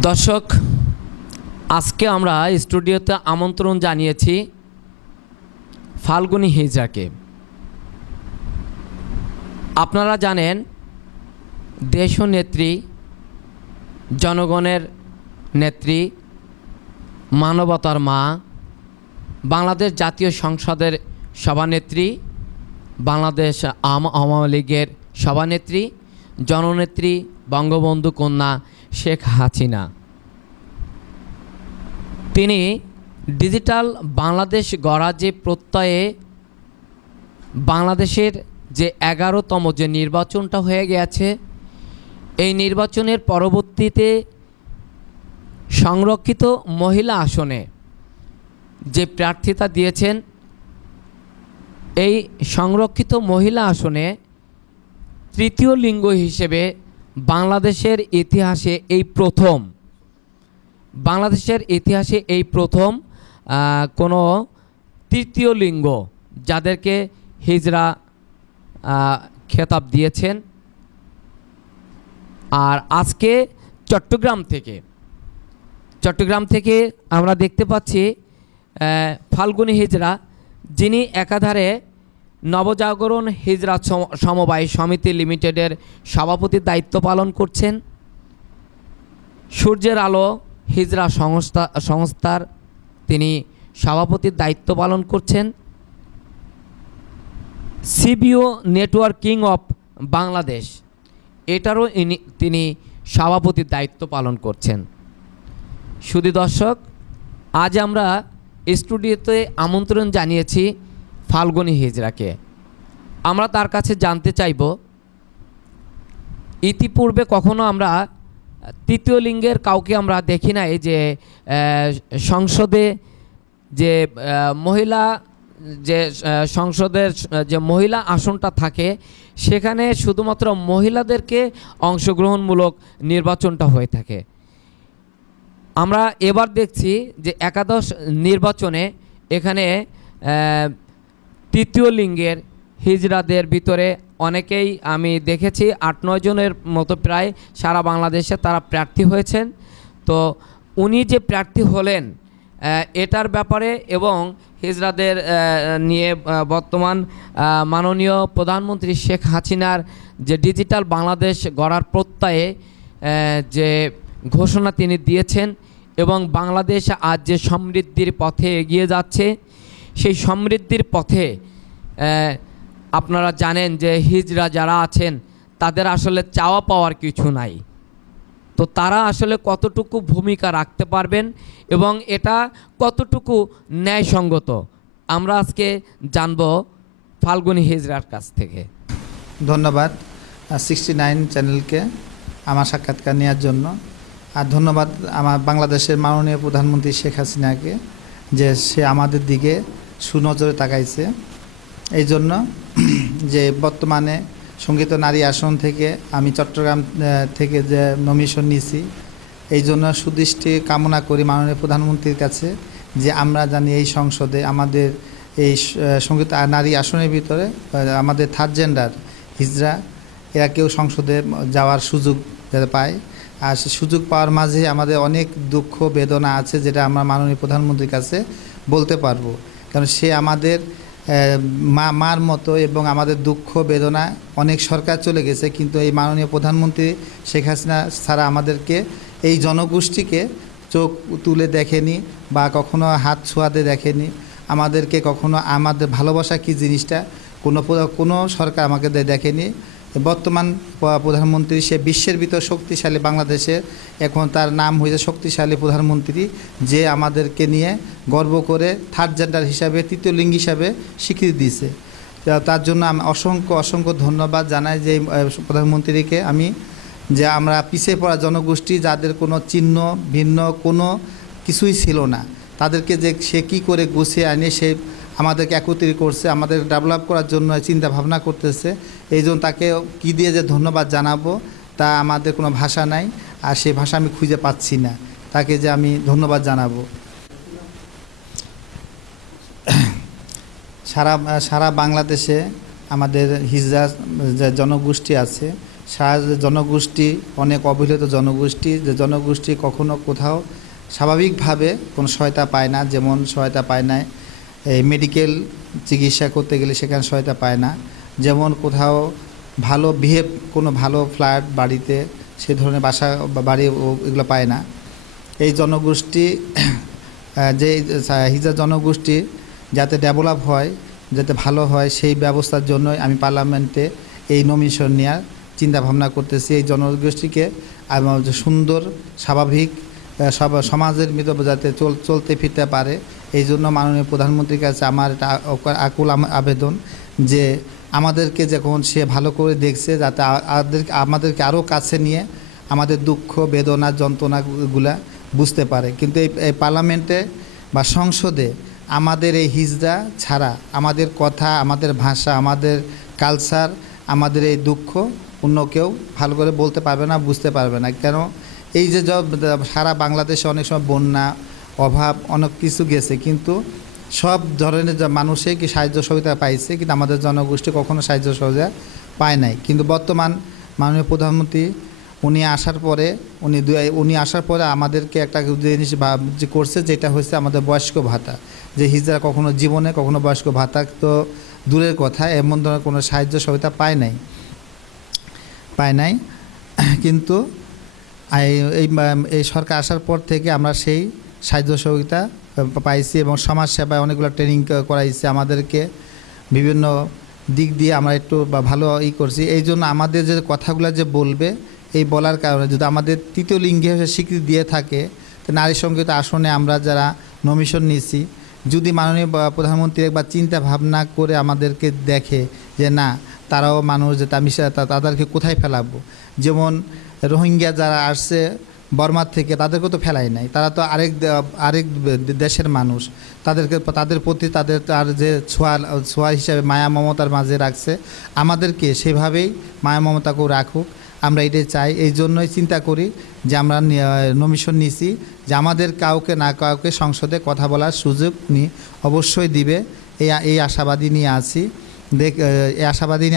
দর্শক, আজকে আমরা স্টুডিওতে আমন্ত্রণ জানিয়েছি ফাল্গুনী হিজড়াকে। আপনারা জানেন দেশনেত্রী, জনগণের নেত্রী, মানবতার মা, বাংলাদেশ জাতীয় সংসদের সভানেত্রী, বাংলাদেশ আওয়ামী লীগের সভানেত্রী, জননেত্রী বঙ্গবন্ধু কন্যা শেখ হাসিনা। তিনি ডিজিটাল বাংলাদেশ গড়া যে প্রত্যয়ে বাংলাদেশের যে 11তম যে নির্বাচনটা হয়ে গেছে, এই নির্বাচনের পরবর্তীতে সংরক্ষিত মহিলা আসনে যে প্রার্থিতা দিয়েছেন, এই সংরক্ষিত মহিলা আসনে তৃতীয় লিঙ্গ হিসেবে বাংলাদেশের ইতিহাসে এই প্রথম কোনো তৃতীয় লিঙ্গ যাদেরকে হিজড়া খেতাব দিয়েছেন। আর আজকে চট্টগ্রাম থেকে আমরা দেখতে পাচ্ছি ফাল্গুনী হিজড়া, যিনি একাধারে নবজাগরণ হিজড়া সমবায় সমিতি লিমিটেডের সভাপতির দায়িত্ব পালন করছেন, সূর্যের আলো হিজড়া সংস্থার তিনি সভাপতির দায়িত্ব পালন করছেন, সিবিও নেটওয়ার্কিং অফ বাংলাদেশ এটারও তিনি সভাপতির দায়িত্ব পালন করছেন। শুধু দর্শক, আজ আমরা স্টুডিওতে আমন্ত্রণ জানিয়েছি ফাল্গুনী হিজড়াকে। আমরা তার কাছে জানতে চাইব, ইতিপূর্বে কখনো আমরা তৃতীয় লিঙ্গের কাউকে আমরা দেখি নাই যে সংসদে যে মহিলা যে সংসদের যে মহিলা আসনটা থাকে সেখানে শুধুমাত্র মহিলাদেরকে অংশগ্রহণমূলক নির্বাচনটা হয়ে থাকে। আমরা এবার দেখছি যে একাদশ নির্বাচনে এখানে তৃতীয় লিঙ্গের হিজড়াদের ভিতরে অনেকেই আমি দেখেছি 8-9 জনের মতো প্রায় সারা বাংলাদেশে তারা প্রার্থী হয়েছেন। তো উনি যে প্রার্থী হলেন এটার ব্যাপারে এবং হিজড়াদের নিয়ে বর্তমান মাননীয় প্রধানমন্ত্রী শেখ হাসিনার যে ডিজিটাল বাংলাদেশ গড়ার প্রত্যয়ে যে ঘোষণা তিনি দিয়েছেন এবং বাংলাদেশ আজ যে সমৃদ্ধির পথে এগিয়ে যাচ্ছে, সেই সমৃদ্ধির পথে আপনারা জানেন যে হিজড়া যারা আছেন তাদের আসলে চাওয়া পাওয়ার কিছু নাই। তো তারা আসলে কতটুকু ভূমিকা রাখতে পারবেন এবং এটা কতটুকু ন্যায়সঙ্গত আমরা আজকে জানব ফাল্গুনী হিজড়ার কাছ থেকে। ধন্যবাদ 69 চ্যানেলকে আমার সাক্ষাৎকার নেওয়ার জন্য, আর ধন্যবাদ আমার বাংলাদেশের মাননীয় প্রধানমন্ত্রী শেখ হাসিনাকে যে সে আমাদের দিকে সুনজরে তাকাইছে। এই জন্য যে বর্তমানে সংগীত নারী আসন থেকে আমি চট্টগ্রাম থেকে যে নমিনেশন নিয়েছি, এই জন্য সুদৃষ্টি কামনা করি মাননীয় প্রধানমন্ত্রীর কাছে যে আমরা জানি এই সংসদে আমাদের এই সংগীত নারী আসনের ভিতরে আমাদের থার্ড জেন্ডার হিজড়া এরা কেউ সংসদে যাওয়ার সুযোগ যাতে পায়। আর সে সুযোগ পাওয়ার মাঝে আমাদের অনেক দুঃখ বেদনা আছে, যেটা আমরা মাননীয় প্রধানমন্ত্রীর কাছে বলতে পারবো, কারণ সে আমাদের মার মতো এবং আমাদের দুঃখ বেদনা অনেক সরকার চলে গেছে, কিন্তু এই মাননীয় প্রধানমন্ত্রী শেখ হাসিনা ছাড়া আমাদেরকে এই জনগোষ্ঠীকে চোখ তুলে দেখেনি বা কখনো হাত ছোঁয়াতে দেখেনি, আমাদেরকে কখনো আমাদের ভালোবাসা কী জিনিসটা কোনো সরকার আমাকে দেখেনি। বর্তমান প্রধানমন্ত্রী সে বিশ্বের ভিতর শক্তিশালী, বাংলাদেশের এখন তার নাম হয়েছে শক্তিশালী প্রধানমন্ত্রী, যে আমাদেরকে নিয়ে গর্ব করে থার্ড জেন্ডার হিসাবে তৃতীয় লিঙ্গ হিসাবে স্বীকৃতি দিয়েছে। তার জন্য আমি অসংখ্য ধন্যবাদ জানাই যে প্রধানমন্ত্রীকে আমি, যে আমরা পিছিয়ে পড়া জনগোষ্ঠী যাদের কোনো চিহ্ন ভিন্ন কোনো কিছুই ছিল না, তাদেরকে যে সে কী করে গুছিয়ে আনে সে আমাদেরকে একত্রিত করছে, আমাদের ডেভেলপ করার জন্য চিন্তা ভাবনা করতেছে। এই জন্য তাকে কী দিয়ে যে ধন্যবাদ জানাবো তা আমাদের কোনো ভাষা নাই, আর সেই ভাষা আমি খুঁজে পাচ্ছি না, তাকে যে আমি ধন্যবাদ জানাবো। সারা বাংলাদেশে আমাদের হিজড়া যে জনগোষ্ঠী আছে সারা জনগোষ্ঠী অনেক অবহেলিত জনগোষ্ঠী, যে জনগোষ্ঠী কখনো কোথাও স্বাভাবিকভাবে কোনো সহায়তা পায় না, যেমন সহায়তা পায় না এই মেডিকেল চিকিৎসা করতে গেলে সেখানে সহায়তা পায় না, যেমন কোথাও ভালো বিহেভ কোনো ভালো ফ্ল্যাট বাড়িতে সে ধরনের বাসা বা বাড়ি এগুলো পায় না। এই জনগোষ্ঠী যে হিজড়া জনগোষ্ঠী যাতে ডেভেলপ হয়, যাতে ভালো হয়, সেই ব্যবস্থার জন্যই আমি পার্লামেন্টে এই নমিনেশন নেওয়ার চিন্তা ভাবনা করতেছি। এই জনগোষ্ঠীকে সুন্দর স্বাভাবিক সমাজের ভিতরে যাতে চলতে ফিরতে পারে, এই জন্য মাননীয় প্রধানমন্ত্রীর কাছে আমার একটা আকুল আবেদন যে আমাদেরকে যখন সে ভালো করে দেখছে, যাতে আমাদেরকে আরও কাছে নিয়ে আমাদের দুঃখ বেদনা যন্ত্রণাগুলা বুঝতে পারে। কিন্তু এই পার্লামেন্টে বা সংসদে আমাদের এই হিজড়া ছাড়া আমাদের কথা, আমাদের ভাষা, আমাদের কালচার, আমাদের এই দুঃখ অন্য কেউ ভালো করে বলতে পারবে না, বুঝতে পারবে না। কেন এই যে সারা বাংলাদেশে অনেক সময় বন্যা অভাব অনেক কিছু গেছে, কিন্তু সব ধরনের মানুষই কি সাহায্য সহযোগিতা পাইছে, কিন্তু আমাদের জনগোষ্ঠী কখনো সাহায্য সহযোগিতা পায় নাই। কিন্তু বর্তমান মাননীয় প্রধানমন্ত্রী উনি আসার পরে আমাদেরকে একটা জিনিস করছে, যেটা হচ্ছে আমাদের বয়স্ক ভাতা, যে হিজড়া কখনো জীবনে কখনো বয়স্ক ভাতা তো দূরের কথা, এমন ধরনের কোনো সাহায্য সহযোগিতা পায় নাই। কিন্তু এই সরকার আসার পর থেকে আমরা সেই সাহায্য সহযোগিতা পাইছি এবং সমাজ সেবায় অনেকগুলো ট্রেনিং করাইছে আমাদেরকে, বিভিন্ন দিক দিয়ে আমরা একটু ভালো করছি। এই জন্য আমাদের যে কথাগুলো যে বলবে, এই বলার কারণে যদি আমাদের তৃতীয় লিঙ্গে স্বীকৃতি দিয়ে থাকে, তো নারী সংগীত আসনে আমরা যারা নমিনেশন নিয়েছি, যদি মাননীয় প্রধানমন্ত্রী একবার চিন্তা ভাবনা করে আমাদেরকে দেখে যে না তারাও মানুষ, যে তাদেরকে কোথায় ফেলাবো, যেমন রোহিঙ্গা যারা আসছে বর্মার থেকে, তাদেরকে তো ফেলাই নাই, তারা তো আরেক দেশের মানুষ, তাদের প্রতি তার যে ছোঁয়া হিসাবে মায়া মমতার মাঝে রাখছে, আমাদেরকে সেভাবেই মায়া মমতাকেও রাখুক, আমরা এটাই চাই। এই জন্যই চিন্তা করি যে আমরা নমিনেশন নিয়েছি যে আমাদের কাউকে না কাউকে সংসদে কথা বলার সুযোগ অবশ্যই দিবে, এই আশাবাদী নিয়ে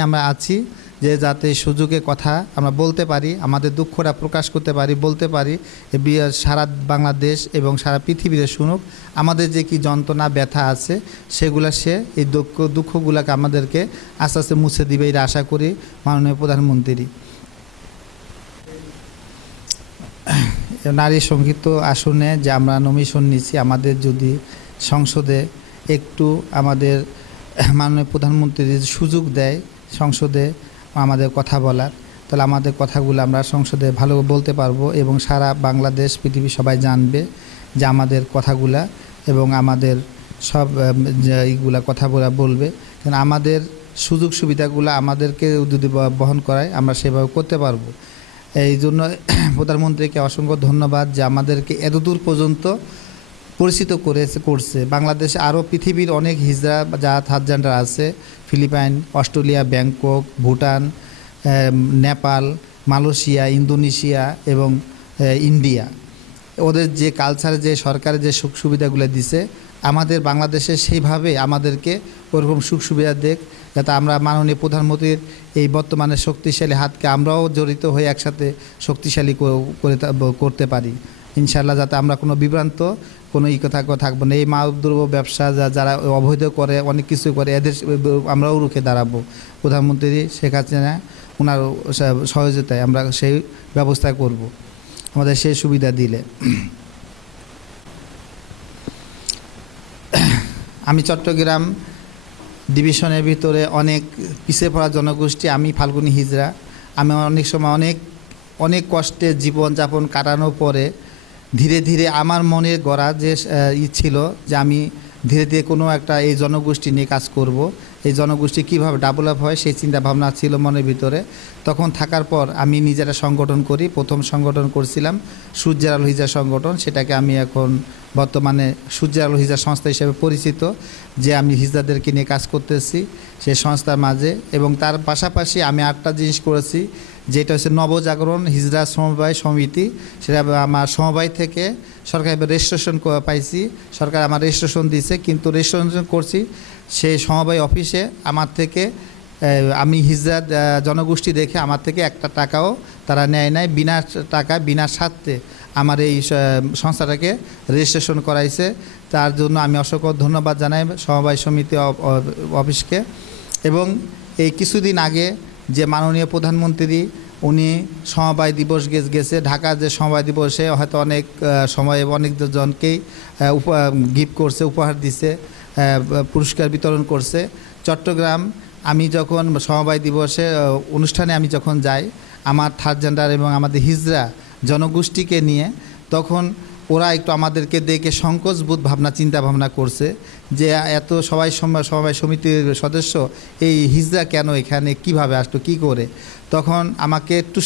আমরা আছি যে যাতে সুযোগে কথা আমরা বলতে পারি, আমাদের দুঃখটা প্রকাশ করতে পারি, বলতে পারি, সারা বাংলাদেশ এবং সারা পৃথিবীতে শুনুক আমাদের যে কি যন্ত্রণা ব্যথা আছে, সেগুলো সে এই দুঃখগুলোকে আমাদেরকে আস্তে আস্তে মুছে দিবে, এটা আশা করি মাননীয় প্রধানমন্ত্রী। নারী সংগীত আসনে যে আমরা নমিনেশন নিচ্ছি, আমাদের যদি সংসদে একটু আমাদের মাননীয় প্রধানমন্ত্রী সুযোগ দেয় সংসদে আমাদের কথা বলার, তাহলে আমাদের কথাগুলো আমরা সংসদে ভালো বলতে পারবো এবং সারা বাংলাদেশ পৃথিবী সবাই জানবে যে আমাদের কথাগুলা, এবং আমাদের সব এইগুলা কথা বলবে। কারণ আমাদের সুযোগ সুবিধাগুলো আমাদেরকে যদি বহন করায় আমরা সেভাবে করতে পারবো। এই জন্য প্রধানমন্ত্রীকে অসংখ্য ধন্যবাদ যে আমাদেরকে এতদূর পর্যন্ত পরিচিত করছে। বাংলাদেশে আরও পৃথিবীর অনেক হিজড়া ট্রান্সজেন্ডার আছে, Philippines, Australia, Bangkok, Bhutan, Nepal, Malaysia, Indonesia এবং ইন্ডিয়া। ওদের যে কালচার, যে সরকারের যে সুখ সুবিধাগুলো দিছে, আমাদের বাংলাদেশে সেইভাবে আমাদেরকে ওরকম সুখ সুবিধা দেখ, যাতে আমরা মাননীয় প্রধানমন্ত্রীর এই বর্তমানে শক্তিশালী হাতকে আমরাও জড়িত হয়ে একসাথে শক্তিশালী করতে পারি ইনশাআল্লাহ, যাতে আমরা কোনো বিভ্রান্ত কোনো কথা থাকবো না। এই মাদকদ্রব্য ব্যবসা যারা অবৈধ করে, অনেক কিছু করে, এদের আমরাও রুখে দাঁড়াবো। প্রধানমন্ত্রী শেখ হাসিনা ওনার সহযোগিতায় আমরা সেই ব্যবস্থা করব, আমাদের সেই সুবিধা দিলে। আমি চট্টগ্রাম ডিভিশনের ভিতরে অনেক পিছিয়ে পড়া জনগোষ্ঠী, আমি ফাল্গুনী হিজড়া। আমি অনেক সময় অনেক কষ্টে জীবনযাপন কাটানোর পরে ধীরে ধীরে আমার মনের গড়া যে ছিল যে আমি ধীরে ধীরে কোনো একটা এই জনগোষ্ঠী নিয়ে কাজ করব, এই জনগোষ্ঠী কীভাবে ডেভেলপ হয় সেই চিন্তা ভাবনা ছিল মনের ভিতরে। তখন থাকার পর আমি নিজেরা সংগঠন করি, প্রথম সংগঠন করছিলাম সূর্যের আলো হিজড়া সংগঠন, সেটাকে আমি এখন বর্তমানে সূর্যের আলো হিজড়া সংস্থা হিসেবে পরিচিত, যে আমি হিজড়াদেরকে নিয়ে কাজ করতেছি সেই সংস্থার মাঝে। এবং তার পাশাপাশি আমি আরেকটা জিনিস করেছি, যেটা হচ্ছে নবজাগরণ হিজড়া সমবায় সমিতি। সেটা আমার সমবায় থেকে সরকার রেজিস্ট্রেশন পাইছি, সরকার আমার রেজিস্ট্রেশন দিয়েছে, কিন্তু রেজিস্ট্রেশন করছি সেই সমবায় অফিসে আমার থেকে আমি হিজড়া জনগোষ্ঠী দেখে আমার থেকে একটা টাকাও তারা নেয় নাই, বিনা টাকা বিনা স্বার্থে আমার এই সংস্থাটাকে রেজিস্ট্রেশন করাইছে। তার জন্য আমি অসংখ্য ধন্যবাদ জানাই সমবায় সমিতি অফিসকে। এবং এই কিছুদিন আগে যে মাননীয় প্রধানমন্ত্রী উনি সমবায় দিবস গেছে, ঢাকার যে সমবায় দিবসে হয়তো অনেক সময় অনেকজনকেই গিফট করছে, উপহার দিছে, পুরস্কার বিতরণ করছে। চট্টগ্রাম আমি যখন সমবায় দিবসে অনুষ্ঠানে আমি যখন যাই আমার থার্ড জেন্ডার এবং আমাদের হিজড়া জনগোষ্ঠীকে নিয়ে, তখন ওরা একটু আমাদেরকে দেখে সংকোচবোধ চিন্তা ভাবনা করছে যে এত সমবায় সমিতির সদস্য এই হিজড়া কেন এখানে, কিভাবে আসলো, কি করে। তখন আমাকে একটু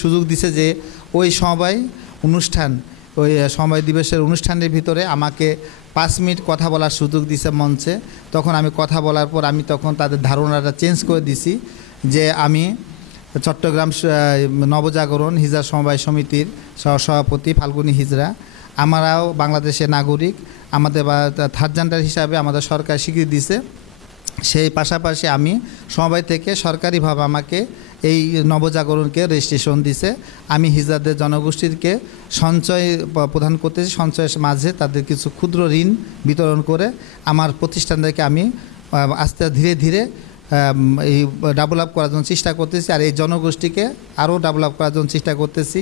সুযোগ দিছে যে ওই সমবায় অনুষ্ঠান, ওই সমবায় দিবসের অনুষ্ঠানের ভিতরে আমাকে 5 মিনিট কথা বলার সুযোগ দিছে মঞ্চে। তখন আমি কথা বলার পর আমি তখন তাদের ধারণাটা চেঞ্জ করে দিছি যে আমি চট্টগ্রাম নবজাগরণ হিজড়া সমবায় সমিতির সভাপতি ফাল্গুনী হিজড়া, আমরাও বাংলাদেশের নাগরিক, আমাদের থার্ড জেন্ডার হিসাবে আমাদের সরকার স্বীকৃতি দিছে। সেই পাশাপাশি আমি সমবায় থেকে সরকারিভাবে আমাকে এই নবজাগরণকে রেজিস্ট্রেশন দিছে। আমি হিজড়াদের জনগোষ্ঠীকে সঞ্চয় প্রদান করতেছি, সঞ্চয়ের মাঝে তাদের কিছু ক্ষুদ্র ঋণ বিতরণ করে আমার প্রতিষ্ঠান থেকে আমি আস্তে ধীরে ধীরে এই ডেভেলপ করার জন্য চেষ্টা করতেছি, আর এই জনগোষ্ঠীকে আরও ডেভেলপ করার জন্য চেষ্টা করতেছি।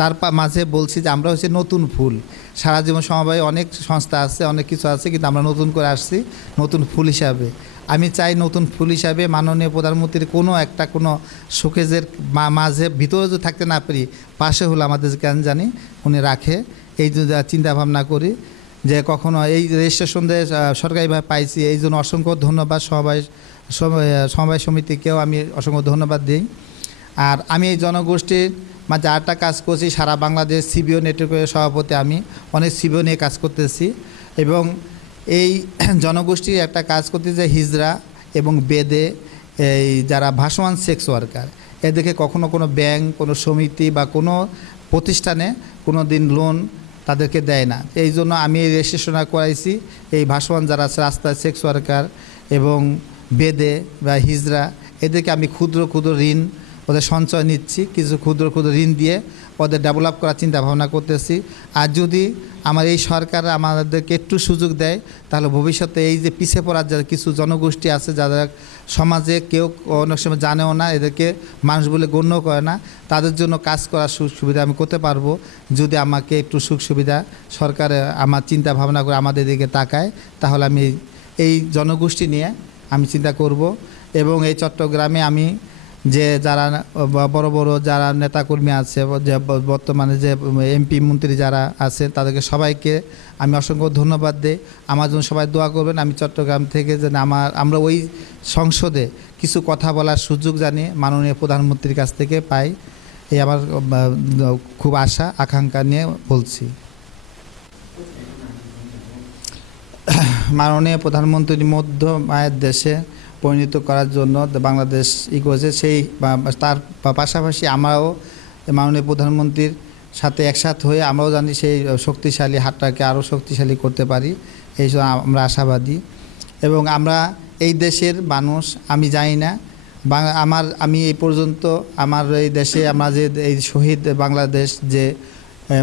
তার মাঝে বলছি যে আমরা হচ্ছে নতুন ফুল, সারা জীবন সমবায়ে অনেক সংস্থা আছে, অনেক কিছু আছে, কিন্তু আমরা নতুন করে আসছি নতুন ফুল হিসাবে। আমি চাই নতুন ফুল হিসাবে মাননীয় প্রধানমন্ত্রীর কোনো শোকেজের মাঝে ভিতরে যদি থাকতে না পারি, পাশে হলো আমাদের কেন জানি উনি রাখে, এই চিন্তা ভাবনা করি যে কখনো এই রেজিস্ট্রেশন দিয়ে সরকারিভাবে পাইছি। এই জন্য অসংখ্য ধন্যবাদ সমবায় সমিতিকেও আমি অসংখ্য ধন্যবাদ দিই। আর আমি এই জনগোষ্ঠীর মাঝে আরেকটা কাজ করছি, সারা বাংলাদেশ সিবিও নেটওয়ার্কের সভাপতি, আমি অনেক সিবিও নিয়ে কাজ করতেছি। এবং এই জনগোষ্ঠীর একটা কাজ করতেছি যে হিজড়া এবং বেদে এই যারা ভাসমান সেক্স ওয়ার্কার, এদেরকে কখনো কোনো ব্যাংক, কোনো সমিতি বা কোনো প্রতিষ্ঠানে কোনো দিন লোন তাদেরকে দেয় না। এই জন্য আমি এই রেজিস্ট্রেশন করাইছি এই ভাসমান যারা আছে রাস্তায় সেক্স ওয়ার্কার এবং বেদে বা হিজড়া, এদেরকে আমি ক্ষুদ্র ক্ষুদ্র ঋণ ওদের সঞ্চয় নিচ্ছি, কিছু ক্ষুদ্র ক্ষুদ্র ঋণ দিয়ে ওদের ডেভেলপ করার চিন্তা ভাবনা করতেছি। আর যদি আমার এই সরকার আমাদেরকে একটু সুযোগ দেয়, তাহলে ভবিষ্যতে এই যে পিছিয়ে পড়ার যারা কিছু জনগোষ্ঠী আছে, যারা সমাজে কেউ অনেক সময় জানেও না, এদেরকে মানুষ বলে গণ্য করে না, তাদের জন্য কাজ করার সুখ সুবিধা আমি করতে পারবো যদি আমাকে একটু সুখ সুবিধা সরকারে আমার চিন্তা ভাবনা করে আমাদের দিকে তাকায়, তাহলে আমি এই জনগোষ্ঠী নিয়ে আমি চিন্তা করব। এবং এই চট্টগ্রামে আমি যে যারা বড় বড় যারা নেতাকর্মী আছে, যে বর্তমানে যে এমপি মন্ত্রী যারা আছে, তাদেরকে সবাইকে আমি অসংখ্য ধন্যবাদ দিই। আমার জন্য সবাই দোয়া করবেন, আমি চট্টগ্রাম থেকে যেন আমরা ওই সংসদে কিছু কথা বলার সুযোগ জানি মাননীয় প্রধানমন্ত্রীর কাছ থেকে পাই, এই আমার খুব আশা আকাঙ্ক্ষা নিয়ে বলছি। মাননীয় প্রধানমন্ত্রী মধ্য আয়ের দেশে পরিণত করার জন্য বাংলাদেশ করেছে, সেই তার পাশাপাশি আমরাও মাননীয় প্রধানমন্ত্রীর সাথে একসাথ হয়ে আমরাও জানি সেই শক্তিশালী হাতটাকে আরও শক্তিশালী করতে পারি, এই জন্য আমরা আশাবাদী। এবং আমরা এই দেশের মানুষ, আমি জানি না আমি এই পর্যন্ত আমার এই দেশে আমরা যে এই শহীদ বাংলাদেশ, যে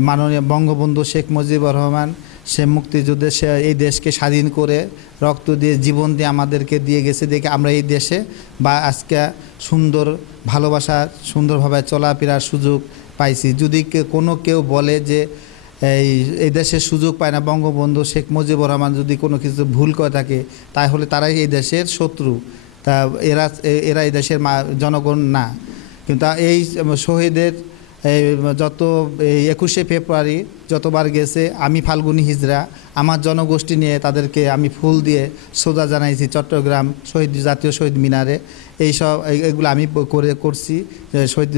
মাননীয় বঙ্গবন্ধু শেখ মুজিবুর রহমান, সে মুক্তিযুদ্ধে সে এই দেশকে স্বাধীন করে রক্ত দিয়ে জীবন দিয়ে আমাদেরকে দিয়ে গেছে, দেখে আমরা এই দেশে বা আজকে সুন্দর ভালোবাসা সুন্দরভাবে চলাফেরার সুযোগ পাইছি। যদি কেউ বলে যে এই দেশের সুযোগ পায় না, বঙ্গবন্ধু শেখ মুজিবুর রহমান যদি কোনো কিছু ভুল করে থাকে, তাহলে তারাই এই দেশের শত্রু, তা এরা এই দেশের জনগণ না। কিন্তু এই শহীদের যত 21শে ফেব্রুয়ারি যতবার গেছে, আমি ফাল্গুনী হিজড়া আমার জনগোষ্ঠী নিয়ে তাদেরকে আমি ফুল দিয়ে শ্রদ্ধা জানাইছি চট্টগ্রাম জাতীয় শহীদ মিনারে। এগুলো আমি করছি শহীদ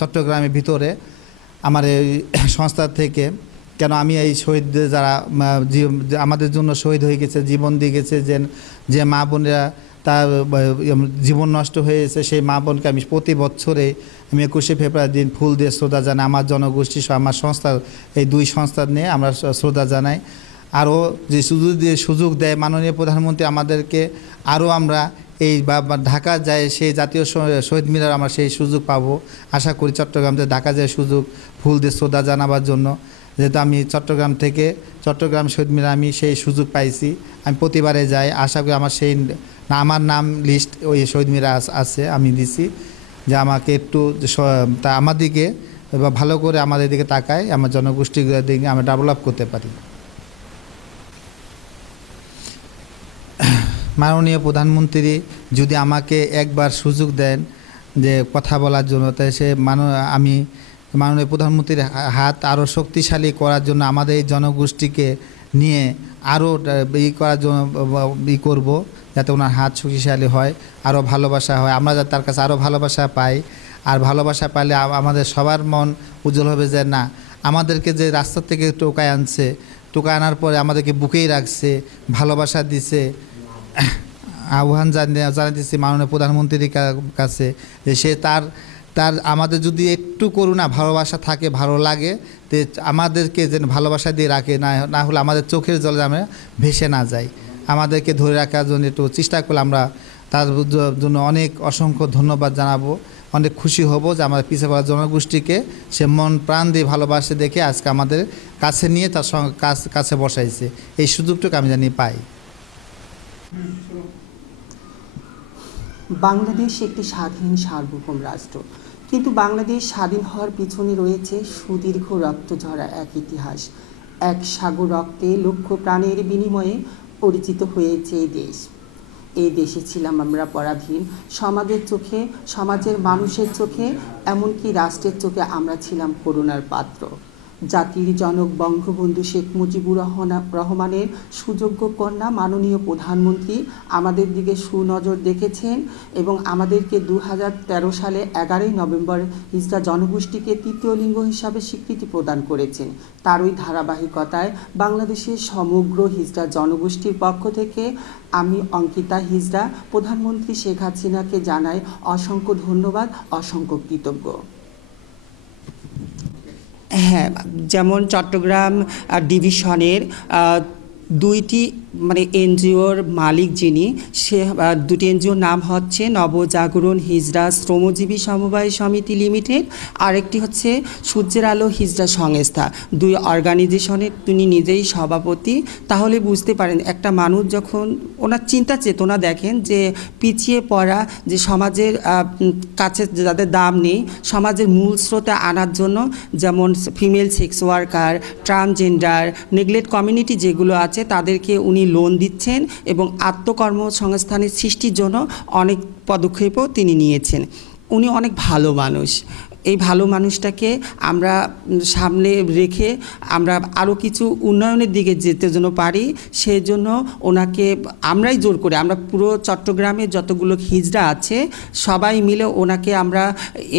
চট্টগ্রামের ভিতরে আমার এই সংস্থা থেকে। কেন আমি এই শহীদদের যারা আমাদের জন্য শহীদ হয়ে গেছে, জীবন দিয়ে গেছে, যে মা বোনেরা তার জীবন নষ্ট হয়েছে, সেই মা বোনকে আমি প্রতি বছরে আমি 21শে ফেব্রুয়ারি দিন ফুল দিয়ে শ্রদ্ধা জানাই। আমার জনগোষ্ঠী আমার সংস্থার এই দুই সংস্থা নিয়ে আমরা শ্রদ্ধা জানাই। আরও যে সুযোগ দেয় মাননীয় প্রধানমন্ত্রী আমাদেরকে, আরও আমরা এই বা ঢাকা যায় সেই জাতীয় শহীদ মিনার আমরা সেই সুযোগ পাবো। আশা করি চট্টগ্রাম থেকে ঢাকা যায় সুযোগ ফুল দিয়ে শ্রদ্ধা জানাবার জন্য, যেহেতু আমি চট্টগ্রাম থেকে চট্টগ্রাম শহীদ মিনার আমি সেই সুযোগ পাইছি। আমি প্রতিবারে যাই, আশা করি আমার সেই আমার নাম লিস্ট ওই শহীদ মিনার আছে, আমি দিছি যে আমাকে একটু তা আমার দিকে বা ভালো করে আমাদের দিকে তাকায়, আমার জনগোষ্ঠীগুলোর দিকে আমরা ডেভেলপ করতে পারি। মাননীয় প্রধানমন্ত্রী যদি আমাকে একবার সুযোগ দেন যে কথা বলার জন্য, তাই সে আমি মাননীয় প্রধানমন্ত্রীর হাত আরও শক্তিশালী করার জন্য আমাদের এই জনগোষ্ঠীকে নিয়ে আরও করার জন্য করব, যাতে ওনার হাত শক্তিশালী হয়, আরও ভালোবাসা হয়, আমরা যাতে তার কাছে আরও ভালোবাসা পাই। আর ভালোবাসা পাইলে আমাদের সবার মন উজ্জ্বল হবে যে না, আমাদেরকে যে রাস্তা থেকে টোকায় আনছে, টোকায় আনার পরে আমাদেরকে বুকেই রাখছে, ভালোবাসা দিছে। আহ্বান জানাতেছি মাননীয় প্রধানমন্ত্রীর কাছে যে সে তার আমাদের যদি একটু করুণা ভালোবাসা থাকে, ভালো লাগে, তে আমাদেরকে যেন ভালোবাসা দিয়ে রাখে, না হলে আমাদের চোখের জলে আমরা ভেসে না যাই। আমাদেরকে ধরে রাখার জন্য একটু চেষ্টা করলে আমরা তার জন্য অনেক অসংখ্য ধন্যবাদ জানাবো, অনেক খুশি হব যে আমাদের পিছিয়ে পড়া জনগোষ্ঠীকে সে মন প্রাণ দিয়ে ভালোবাসে দেখে আজকে আমাদের কাছে নিয়ে তার সঙ্গে কাছে বসাইছে। এই সুযোগটুকু আমি জানি পাই। বাংলাদেশ একটি স্বাধীন সার্বভৌম রাষ্ট্র, কিন্তু বাংলাদেশ স্বাধীন হওয়ার পিছনে রয়েছে সুদীর্ঘ রক্তঝরা এক ইতিহাস। এক সাগর রক্তে লক্ষ প্রাণের বিনিময়ে পরিচিত হয়েছে এই দেশ। এই দেশে ছিলাম আমরা পরাধীন, সমাজের চোখে, সমাজের মানুষের চোখে, এমনকি রাষ্ট্রের চোখে আমরা ছিলাম করুণার পাত্র। জাতির জনক বঙ্গবন্ধু শেখ মুজিবুর রহমানের সুযোগ্য কন্যা মাননীয় প্রধানমন্ত্রী আমাদের দিকে সুনজর দেখেছেন এবং আমাদেরকে 2013 সালে 11 নভেম্বর হিজড়া জনগোষ্ঠীকে তৃতীয় লিঙ্গ হিসাবে স্বীকৃতি প্রদান করেছেন। তারই ধারাবাহিকতায় বাংলাদেশের সমগ্র হিজড়া জনগোষ্ঠীর পক্ষ থেকে আমি অঙ্কিতা হিজড়া প্রধানমন্ত্রী শেখ হাসিনাকে জানাই অসংখ্য ধন্যবাদ, অসংখ্য কৃতজ্ঞ। হ্যাঁ, যেমন চট্টগ্রাম ডিভিশনের দুইটি এনজিওর মালিক যিনি, সে দুটি এনজিওর নাম হচ্ছে নবজাগরণ হিজড়া শ্রমজীবী সমবায় সমিতি লিমিটেড, আরেকটি হচ্ছে সূর্যের আলো হিজড়া সংস্থা। দুই অর্গানাইজেশনের তিনি নিজেই সভাপতি। তাহলে বুঝতে পারেন একটা মানুষ যখন ওনার চিন্তা চেতনা দেখেন যে পিছিয়ে পড়া যে সমাজের কাছে যাদের দাম নেই, সমাজের মূল স্রোতে আনার জন্য, যেমন female sex worker, transgender, neglect community যেগুলো আছে তাদেরকে উনি লোন দিচ্ছেন এবং আত্মকর্মসংস্থানের সৃষ্টির জন্য অনেক পদক্ষেপও তিনি নিয়েছেন। উনি অনেক ভালো মানুষ। এই ভালো মানুষটাকে আমরা সামনে রেখে আমরা আরও কিছু উন্নয়নের দিকে যেতে যেন পারি, সেই জন্য ওনাকে আমরাই জোর করে, আমরা পুরো চট্টগ্রামে যতগুলো হিজড়া আছে সবাই মিলে ওনাকে আমরা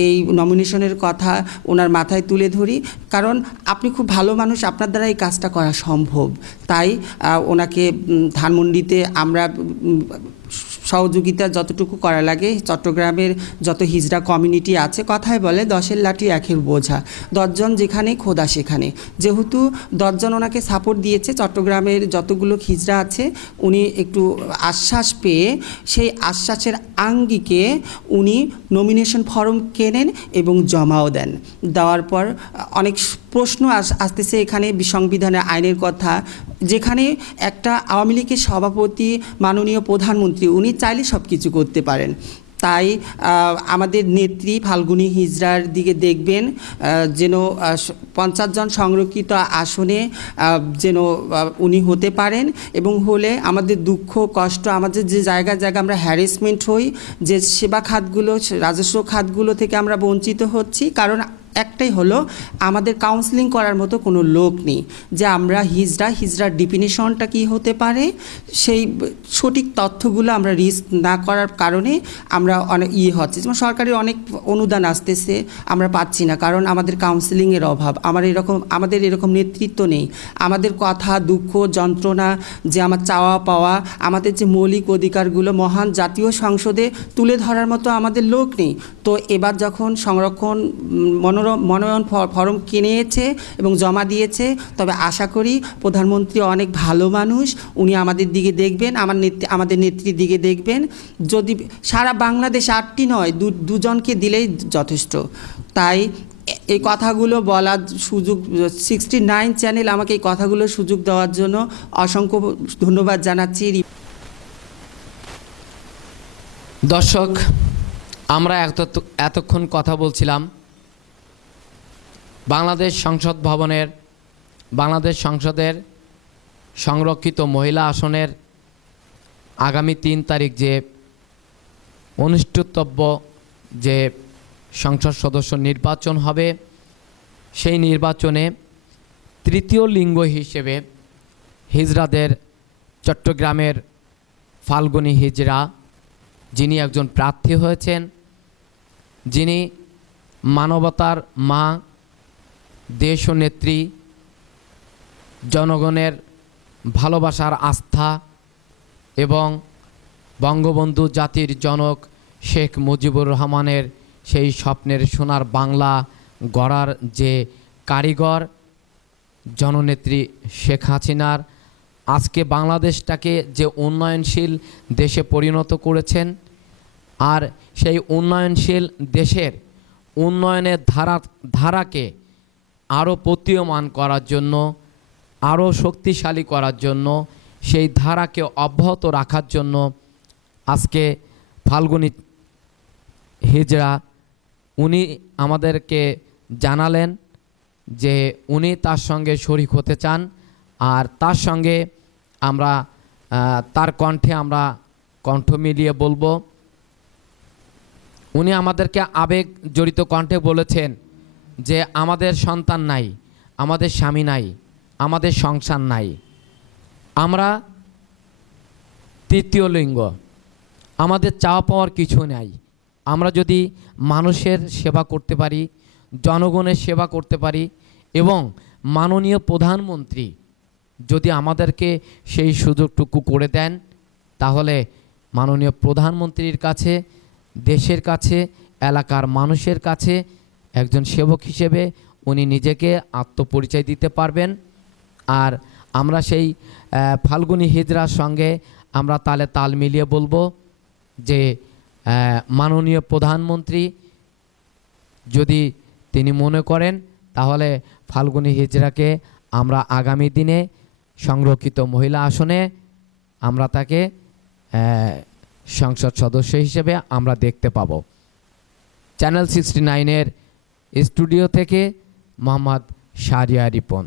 এই নমিনেশনের কথা ওনার মাথায় তুলে ধরি, কারণ আপনি খুব ভালো মানুষ, আপনার দ্বারা এই কাজটা করা সম্ভব। তাই ওনাকে ধানমন্ডিতে আমরা সহযোগিতা যতটুকু করা লাগে, চট্টগ্রামের যত হিজড়া কমিউনিটি আছে, কথায় বলে 10-এর লাঠি 1-এর বোঝা, 10 জন যেখানে খোদা সেখানে। যেহেতু 10 জন ওনাকে সাপোর্ট দিয়েছে, চট্টগ্রামের যতগুলো হিজড়া আছে উনি একটু আশ্বাস পেয়ে সেই আশ্বাসের আঙ্গিকে উনি নমিনেশন ফর্ম কেনেন এবং জমাও দেন। দেওয়ার পর অনেক প্রশ্ন আসতেছে এখানে সংবিধানের আইনের কথা, যেখানে একটা আওয়ামী লীগের সভাপতি মাননীয় প্রধানমন্ত্রী উনি চাইলে সব কিছু করতে পারেন। তাই আমাদের নেত্রী ফাল্গুনী হিজড়ার দিকে দেখবেন যেন 50 জন সংরক্ষিত আসনে যেন উনি হতে পারেন, এবং হলে আমাদের দুঃখ কষ্ট, আমাদের যে জায়গায় আমরা হ্যারাসমেন্ট হই, যে সেবা খাতগুলো, রাজস্ব খাতগুলো থেকে আমরা বঞ্চিত হচ্ছি, কারণ একটাই হলো আমাদের কাউন্সেলিং করার মতো কোনো লোক নেই, যে আমরা হিজড়ার ডিফিনিশনটা কী হতে পারে সেই সঠিক তথ্যগুলো আমরা রিস্ক না করার কারণে আমরা অনেক হচ্ছে, যেমন সরকারি অনেক অনুদান আসতেছে আমরা পাচ্ছি না, কারণ আমাদের কাউন্সেলিংয়ের অভাব, আমাদের এরকম নেতৃত্ব নেই, আমাদের কথা দুঃখ যন্ত্রণা, যে আমার চাওয়া পাওয়া, আমাদের যে মৌলিক অধিকারগুলো মহান জাতীয় সংসদে তুলে ধরার মতো আমাদের লোক নেই। তো এবার যখন সংরক্ষণ মনোনয়ন ফর্ম কিনেছে এবং জমা দিয়েছে। তবে আশা করি প্রধানমন্ত্রী অনেক ভালো মানুষ, উনি আমাদের দিকে দেখবেন, আমাদের নেত্রীর দিকে দেখবেন। যদি সারা বাংলাদেশ 8টি নয়, দুজনকে দিলেই যথেষ্ট। তাই এই কথাগুলো বলার সুযোগ 69 চ্যানেল আমাকে এই কথাগুলো সুযোগ দেওয়ার জন্য অসংখ্য ধন্যবাদ জানাচ্ছি। দর্শক, আমরা এতক্ষণ কথা বলছিলাম বাংলাদেশ সংসদের সংরক্ষিত মহিলা আসনের আগামী 3 তারিখ যে অনুষ্ঠিতব্য যে সংসদ সদস্য নির্বাচন হবে, সেই নির্বাচনে তৃতীয় লিঙ্গ হিসেবে হিজড়াদের চট্টগ্রামের ফাল্গুনী হিজড়া যিনি একজন প্রার্থী হয়েছেন, যিনি মানবতার মা, দেশনেত্রী, জনগণের ভালোবাসার আস্থা এবং বঙ্গবন্ধু জাতির জনক শেখ মুজিবুর রহমানের সেই স্বপ্নের সোনার বাংলা গড়ার যে কারিগর জননেত্রী শেখ হাসিনার আজকে বাংলাদেশটাকে যে উন্নয়নশীল দেশে পরিণত করেছেন, আর সেই উন্নয়নশীল দেশের উন্নয়নের ধারাকে আরও প্রতীয়মান করার জন্য, আরও শক্তিশালী করার জন্য, সেই ধারাকে অব্যাহত রাখার জন্য আজকে ফাল্গুনী হিজড়া উনি আমাদেরকে জানালেন যে উনি তার সঙ্গে শরিক হতে চান। আর তার সঙ্গে আমরা তার কণ্ঠে আমরা কণ্ঠ মিলিয়ে বলবো। উনি আমাদেরকে আবেগ জড়িত কণ্ঠে বলেছেন যে আমাদের সন্তান নাই, আমাদের স্বামী নাই, আমাদের সংসার নাই, আমরা তৃতীয় লিঙ্গ, আমাদের চাওয়া পাওয়ার কিছু নাই। আমরা যদি মানুষের সেবা করতে পারি, জনগণের সেবা করতে পারি এবং মাননীয় প্রধানমন্ত্রী যদি আমাদেরকে সেই সুযোগটুকু করে দেন, তাহলে মাননীয় প্রধানমন্ত্রীর কাছে, দেশের কাছে, এলাকার মানুষের কাছে একজন সেবক হিসেবে উনি নিজেকে আত্মপরিচয় দিতে পারবেন। আর আমরা সেই ফাল্গুনী হিজড়ার সঙ্গে আমরা তালে তাল মিলিয়ে বলবো যে মাননীয় প্রধানমন্ত্রী যদি তিনি মনে করেন, তাহলে ফাল্গুনী হিজড়াকে আমরা আগামী দিনে সংরক্ষিত মহিলা আসনে আমরা তাকে সংসদ সদস্য হিসেবে আমরা দেখতে পাবো। চ্যানেল 69-এর স্টুডিও থেকে মোহাম্মদ শাহরিয়ার রিপন।